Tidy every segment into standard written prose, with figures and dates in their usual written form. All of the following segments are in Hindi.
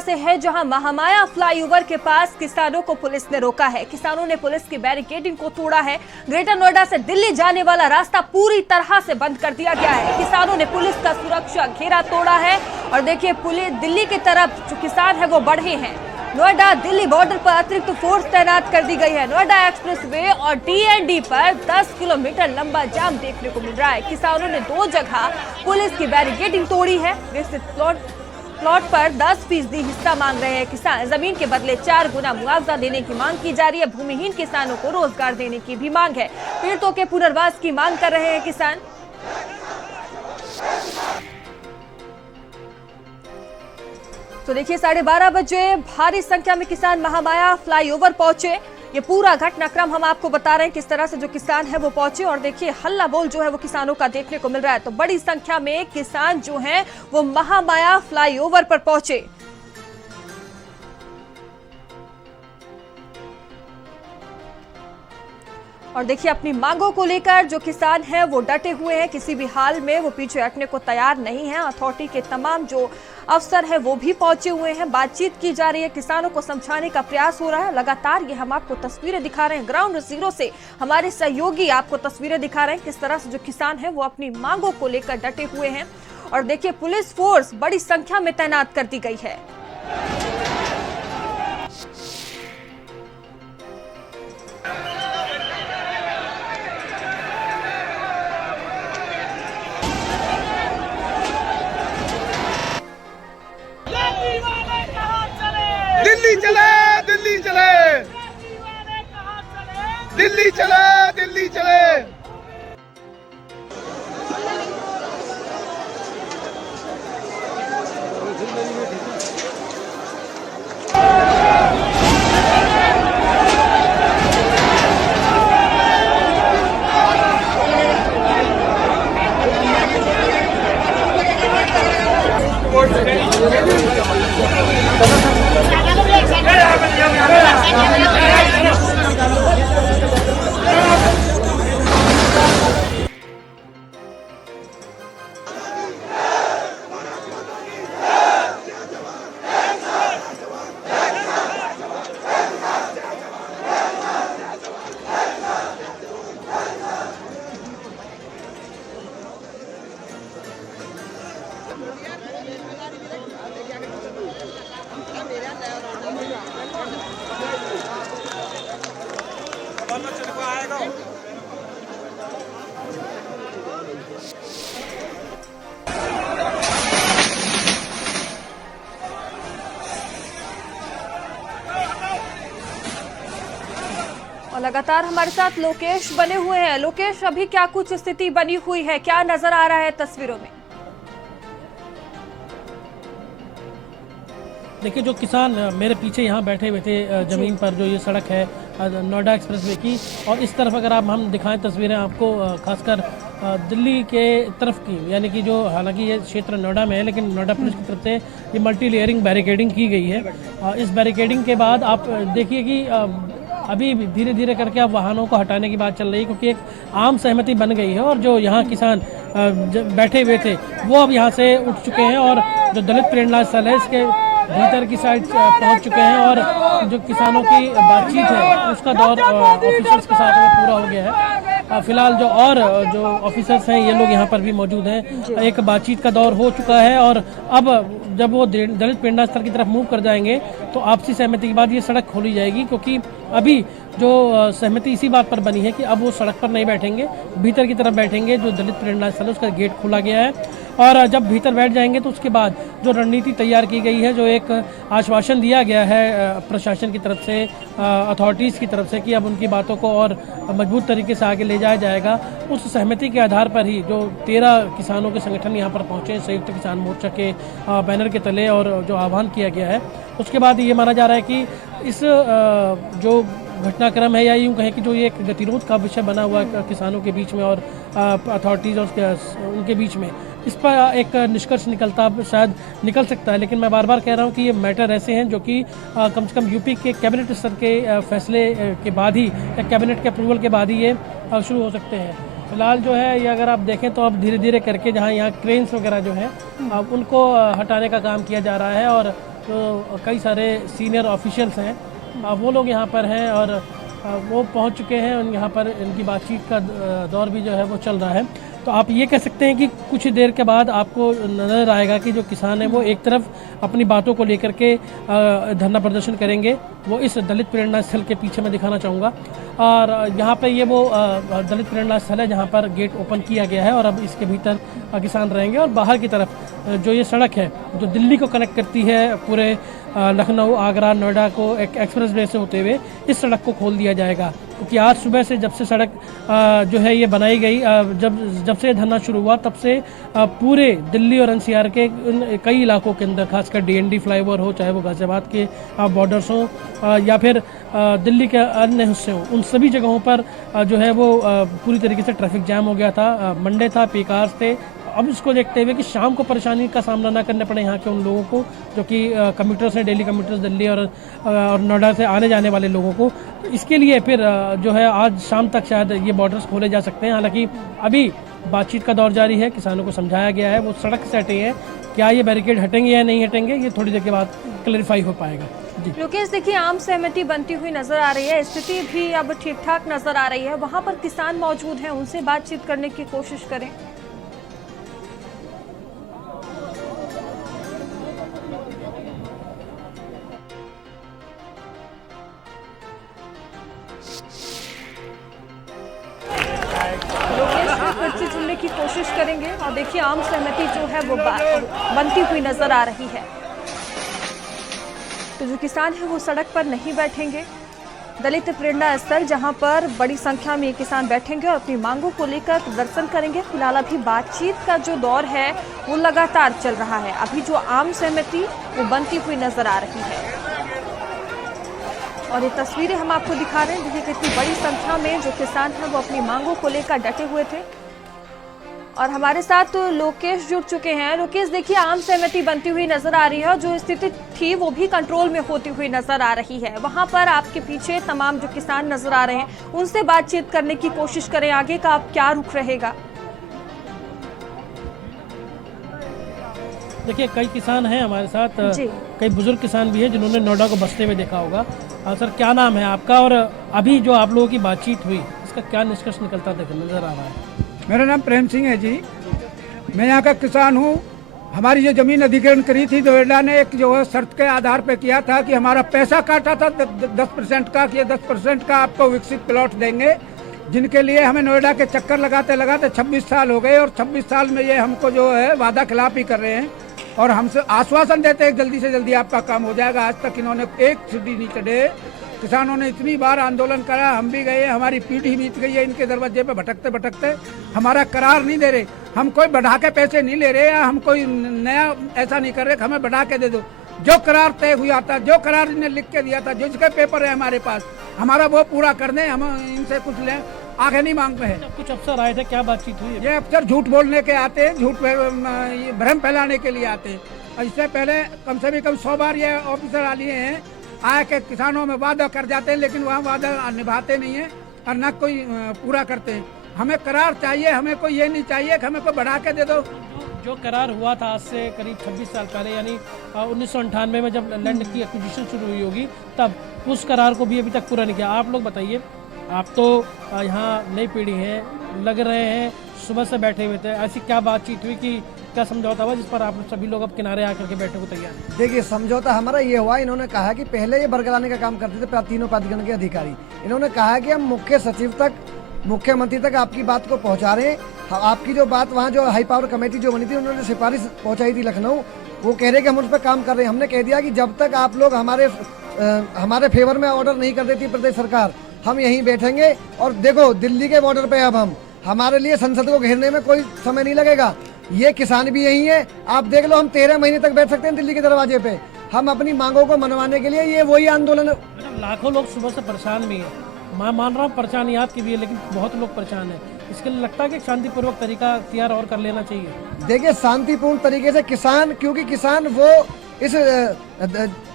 से है जहां महामाया फ्लाईओवर के पास किसानों को पुलिस ने रोका है। किसानों ने पुलिस की बैरिकेडिंग को तोड़ा है। ग्रेटर नोएडा से दिल्ली जाने वाला रास्ता पूरी तरह से बंद कर दिया गया है। किसानों ने पुलिस का सुरक्षा घेरा तोड़ा है और देखिए पुलिस दिल्ली की तरफ जो किसान है वो बढ़े हैं। नोएडा दिल्ली बॉर्डर पर अतिरिक्त फोर्स तैनात कर दी गई है। नोएडा एक्सप्रेसवे और डीएनडी पर 10 किलोमीटर लंबा जाम देखने को मिल रहा है। किसानों ने 2 जगह पुलिस की बैरिकेडिंग तोड़ी है। प्लॉट पर 10% हिस्सा मांग रहे हैं किसान। जमीन के बदले 4 गुना मुआवजा देने की मांग की जा रही है। भूमिहीन किसानों को रोजगार देने की भी मांग है। पीड़ितों के पुनर्वास की मांग कर रहे हैं किसान। तो देखिए 12:30 बजे भारी संख्या में किसान महामाया फ्लाईओवर पहुंचे। ये पूरा घटनाक्रम हम आपको बता रहे हैं किस तरह से जो किसान है वो पहुंचे और देखिए हल्ला बोल जो है वो किसानों का देखने को मिल रहा है। तो बड़ी संख्या में किसान जो हैं वो महामाया फ्लाईओवर पर पहुंचे। और देखिए अपनी मांगों को लेकर जो किसान हैं वो डटे हुए हैं। किसी भी हाल में वो पीछे हटने को तैयार नहीं है। अथॉरिटी के तमाम जो अफसर हैं वो भी पहुंचे हुए हैं। बातचीत की जा रही है, किसानों को समझाने का प्रयास हो रहा है। लगातार ये हम आपको तस्वीरें दिखा रहे हैं। ग्राउंड जीरो से हमारे सहयोगी आपको तस्वीरें दिखा रहे हैं किस तरह से जो किसान है वो अपनी मांगों को लेकर डटे हुए हैं। और देखिए पुलिस फोर्स बड़ी संख्या में तैनात कर दी गई है। दिल्ली चले, दिल्ली चले, दिल्ली चले, दिल्ली चले। और लगातार हमारे साथ लोकेश बने हुए हैं। लोकेश, अभी क्या कुछ स्थिति बनी हुई है, क्या नजर आ रहा है तस्वीरों में? देखिए जो किसान मेरे पीछे यहाँ बैठे हुए थे जमीन पर, जो ये सड़क है नोएडा एक्सप्रेसवे की, और इस तरफ अगर आप हम दिखाएं तस्वीरें आपको, खासकर दिल्ली के तरफ की, यानी कि जो हालांकि ये क्षेत्र नोएडा में है लेकिन नोएडा पुलिस की तरफ से ये मल्टी लेयरिंग बैरिकेडिंग की गई है। इस बैरिकेडिंग के बाद आप देखिए कि अभी धीरे धीरे करके अब वाहनों को हटाने की बात चल रही है, क्योंकि एक आम सहमति बन गई है। और जो यहाँ किसान बैठे हुए थे वो अब यहाँ से उठ चुके हैं और जो दलित प्रेरणा स्थल है इसके भीतर की साइड पहुँच चुके हैं। और जो किसानों की बातचीत है उसका दौर ऑफिसर्स के साथ में पूरा हो गया है। फिलहाल जो ऑफिसर्स हैं ये लोग यहाँ पर भी मौजूद हैं। एक बातचीत का दौर हो चुका है और अब जब वो दलित प्रेरणा स्थल की तरफ मूव कर जाएंगे तो आपसी सहमति के बाद ये सड़क खोली जाएगी, क्योंकि अभी जो सहमति इसी बात पर बनी है कि अब वो सड़क पर नहीं बैठेंगे, भीतर की तरफ बैठेंगे। जो दलित प्रेरणा स्थल है उसका गेट खोला गया है और जब भीतर बैठ जाएंगे तो उसके बाद जो रणनीति तैयार की गई है, जो एक आश्वासन दिया गया है प्रशासन की तरफ से, अथॉरिटीज़ की तरफ से, कि अब उनकी बातों को और मजबूत तरीके से आगे ले जाया जाएगा, उस सहमति के आधार पर ही जो 13 किसानों के संगठन यहाँ पर पहुँचे संयुक्त किसान मोर्चा के बैनर के तले, और जो आह्वान किया गया है उसके बाद ये माना जा रहा है कि इस जो घटनाक्रम है, या यूँ कहें कि जो ये एक गतिरोध का विषय बना हुआ है किसानों के बीच में और अथॉरिटीज़ और उनके बीच में, इस पर एक निष्कर्ष शायद निकल सकता है। लेकिन मैं बार बार कह रहा हूँ कि ये मैटर ऐसे हैं जो कि कम से कम यूपी के कैबिनेट स्तर के फैसले के बाद ही, या कैबिनेट के अप्रूवल के बाद ही ये शुरू हो सकते हैं। फिलहाल जो है ये अगर आप देखें तो अब धीरे धीरे करके जहाँ यहाँ क्रेन्स वगैरह जो हैं उनको हटाने का काम किया जा रहा है और तो कई सारे सीनियर ऑफिशियल्स हैं, वो लोग यहाँ पर हैं और वो पहुँच चुके हैं और यहाँ पर इनकी बातचीत का दौर भी जो है वो चल रहा है। तो आप ये कह सकते हैं कि कुछ देर के बाद आपको नज़र आएगा कि जो किसान है वो एक तरफ अपनी बातों को लेकर के धरना प्रदर्शन करेंगे। वो इस दलित प्रेरणा स्थल के पीछे मैं दिखाना चाहूँगा, और यहाँ पे ये वो दलित प्रेरणा स्थल है जहाँ पर गेट ओपन किया गया है और अब इसके भीतर किसान रहेंगे। और बाहर की तरफ जो ये सड़क है जो दिल्ली को कनेक्ट करती है पूरे लखनऊ, आगरा, नोएडा को एक एक्सप्रेस वे से होते हुए, इस सड़क को खोल दिया जाएगा। क्योंकि आज सुबह से जब से सड़क जो है ये बनाई गई, जब से धरना शुरू हुआ तब से पूरे दिल्ली और एनसीआर के कई इलाकों के अंदर, खासकर डीएनडी फ्लाईओवर हो, चाहे वो गाजियाबाद के बॉर्डर्स हो या फिर दिल्ली के अन्य हिस्से हो, उन सभी जगहों पर जो है वो पूरी तरीके से ट्रैफिक जैम हो गया था। मंडे था, पीकार्स थे। अब इसको देखते हुए कि शाम को परेशानी का सामना ना करना पड़े यहाँ के उन लोगों को जो कि कम्यूटर्स हैं, डेली कम्यूटर्स दिल्ली और नोएडा से आने जाने वाले लोगों को, तो इसके लिए फिर जो है आज शाम तक शायद ये बॉर्डर्स खोले जा सकते हैं। हालांकि अभी बातचीत का दौर जारी है, किसानों को समझाया गया है, वो सड़क से हटे हैं। क्या ये बैरिकेड हटेंगे या नहीं हटेंगे, ये थोड़ी देर के बाद क्लैरिफाई हो पाएगा। लोकेश, देखिए आम सहमति बनती हुई नजर आ रही है, स्थिति भी अब ठीक ठाक नजर आ रही है। वहाँ पर किसान मौजूद हैं, उनसे बातचीत करने की कोशिश करें। पर्ची चुनने की कोशिश करेंगे और देखिए आम सहमति जो है वो बनती हुई नजर आ रही है। तो जो किसान है वो सड़क पर नहीं बैठेंगे। दलित प्रेरणा स्थल जहां पर बड़ी संख्या में किसान बैठेंगे और अपनी मांगों को लेकर प्रदर्शन करेंगे। फिलहाल अभी बातचीत का जो दौर है वो लगातार चल रहा है। अभी जो आम सहमति वो बनती हुई नजर आ रही है और ये तस्वीरें हम आपको दिखा रहे हैं। देखिए कितनी बड़ी संख्या में जो किसान हैं वो अपनी मांगों को लेकर डटे हुए थे। और हमारे साथ लोकेश जुड़ चुके हैं। लोकेश, देखिए आम सहमति बनती हुई नजर आ रही है और जो स्थिति थी वो भी कंट्रोल में होती हुई नजर आ रही है। वहां पर आपके पीछे तमाम जो किसान नजर आ रहे हैं उनसे बातचीत करने की कोशिश करें। आगे का आप क्या रुख रहेगा? देखिए कई किसान हैं हमारे साथ, कई बुजुर्ग किसान भी हैं जिन्होंने नोएडा को बसते हुए देखा होगा। सर, क्या नाम है आपका और अभी जो आप लोगों की बातचीत हुई इसका क्या निष्कर्ष निकलता नजर आ रहा है? मेरा नाम प्रेम सिंह है जी। मैं यहाँ का किसान हूँ। हमारी जो जमीन अधिग्रहण करी थी नोएडा ने एक जो है शर्त के आधार पे किया था कि हमारा पैसा काटा था 10% का, कि 10% का आपको विकसित प्लॉट देंगे, जिनके लिए हमें नोएडा के चक्कर लगाते लगाते 26 साल हो गए और 26 साल में ये हमको जो है वादा खिलाफी कर रहे हैं और हमसे आश्वासन देते हैं जल्दी से जल्दी आपका काम हो जाएगा। आज तक इन्होंने एक सीढ़ी नहीं चढ़े। किसानों ने इतनी बार आंदोलन करा, हम भी गए, हमारी पीढ़ी बीत गई है इनके दरवाजे पे भटकते भटकते। हमारा करार नहीं दे रहे, हम कोई बढ़ा के पैसे नहीं ले रहे, या हम कोई नया ऐसा नहीं कर रहे, हमें बढ़ा के दे दो। जो करार तय हुआ था, जो करार इन्हें लिख के दिया था, जिसके पेपर है हमारे पास, हमारा वो पूरा कर दें। हम इनसे कुछ लें, आगे नहीं मांग में है। कुछ अफसर आए थे, क्या बातचीत हुई? ये अफसर झूठ बोलने के आते हैं, झूठ भ्रम फैलाने के लिए आते हैं। इससे पहले कम से कम 100 बार ये ऑफिसर आ लिए हैं, आए के किसानों में वादा कर जाते हैं, लेकिन वहाँ वादा निभाते नहीं है और न कोई पूरा करते हैं। हमें करार चाहिए, हमें कोई ये नहीं चाहिए कि हमें कोई बढ़ा के दे दो। जो करार हुआ था आज से करीब 26 साल पहले, यानी 1998 में जब लैंड की एक्विजिशन शुरू हुई होगी, तब उस करार को भी अभी तक पूरा नहीं किया। आप लोग बताइए, आप तो यहाँ नई पीढ़ी है, लग रहे हैं सुबह से बैठे हुए थे, ऐसी क्या बातचीत हुई कि क्या समझौता हुआ जिस पर आप सभी लोग अब किनारे आकर के बैठने को तैयार हैं? देखिए, समझौता हमारा ये हुआ, इन्होंने कहा कि पहले ये बरगलाने का काम करते थे तीनों प्राधिकरण के अधिकारी। इन्होंने कहा कि हम मुख्य सचिव तक, मुख्यमंत्री तक आपकी बात को पहुंचा रहे हैं। आपकी जो बात वहाँ जो हाई पावर कमेटी जो बनी थी, उन्होंने सिफारिश पहुंचाई थी लखनऊ, वो कह रहे कि हम उस पर काम कर रहे हैं। हमने कह दिया कि जब तक आप लोग हमारे फेवर में ऑर्डर नहीं कर देती प्रदेश सरकार, हम यहीं बैठेंगे। और देखो, दिल्ली के बॉर्डर पे अब हमारे लिए संसद को घेरने में कोई समय नहीं लगेगा। ये किसान भी यही है, आप देख लो, हम 13 महीने तक बैठ सकते हैं दिल्ली के दरवाजे पे। हम अपनी मांगों को मनवाने के लिए, ये वही आंदोलन। लाखों लोग सुबह से परेशान भी है, मैं मान रहा हूँ परेशानी आपकी भी है, लेकिन बहुत लोग परेशान है। इसके लिए लगता है कि शांतिपूर्वक तरीका अख्तियार और कर लेना चाहिए। देखिए, शांतिपूर्ण तरीके से किसान, क्योंकि किसान वो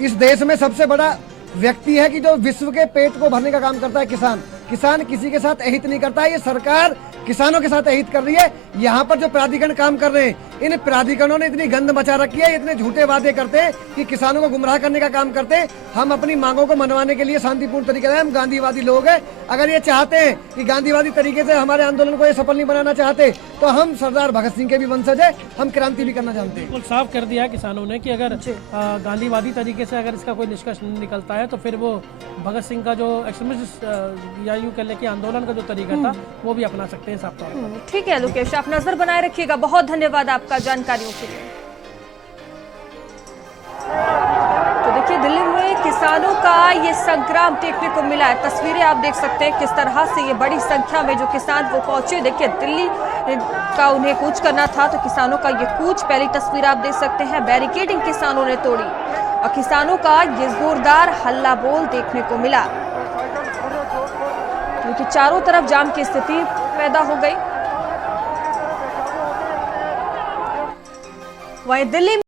इस देश में सबसे बड़ा व्यक्ति है कि जो विश्व के पेट को भरने का काम करता है किसान। किसान किसी के साथ अहित नहीं करता है, ये सरकार किसानों के साथ अहित कर रही है। यहाँ पर जो प्राधिकरण काम कर रहे हैं, इन प्राधिकरणों ने इतनी गंद मचा रखी है, इतने झूठे वादे करते हैं कि किसानों को गुमराह करने का काम करते हैं। हम अपनी मांगों को मनवाने के लिए शांतिपूर्ण तरीके से, हम गांधीवादी लोग हैं। अगर ये चाहते हैं कि गांधीवादी तरीके से हमारे आंदोलन को ये सफल नहीं बनाना चाहते, तो हम सरदार भगत सिंह के भी वंशज है, हम क्रांति भी करना जानते हैं। बिल्कुल साफ कर दिया है किसानों ने कि अगर गांधीवादी तरीके से अगर इसका कोई निष्कर्ष नहीं निकलता है तो फिर वो भगत सिंह का जो एक्सट्रीमिस्ट या यूं कह ले कि आंदोलन का जो तरीका था वो भी अपना सकते हैं साफ तौर पर। ठीक है लोकेश, आप नजर बनाए रखिएगा। बहुत धन्यवाद आपका जानकारियों के लिए। तो देखिए, दिल्ली में किसानों का ये संग्राम देखने को मिला है। तस्वीरें आप देख सकते हैं किस तरह से ये बड़ी संख्या में जो किसान वो पहुंचे। देखिए, दिल्ली का उन्हें कूच करना था तो किसानों का ये कूच, पहली तस्वीर आप देख सकते हैं, बैरिकेडिंग किसानों ने तोड़ी और किसानों का ये जोरदार हल्ला बोल देखने को मिला, क्योंकि चारों तरफ जाम की स्थिति पैदा हो गई। वहीं दिल्ली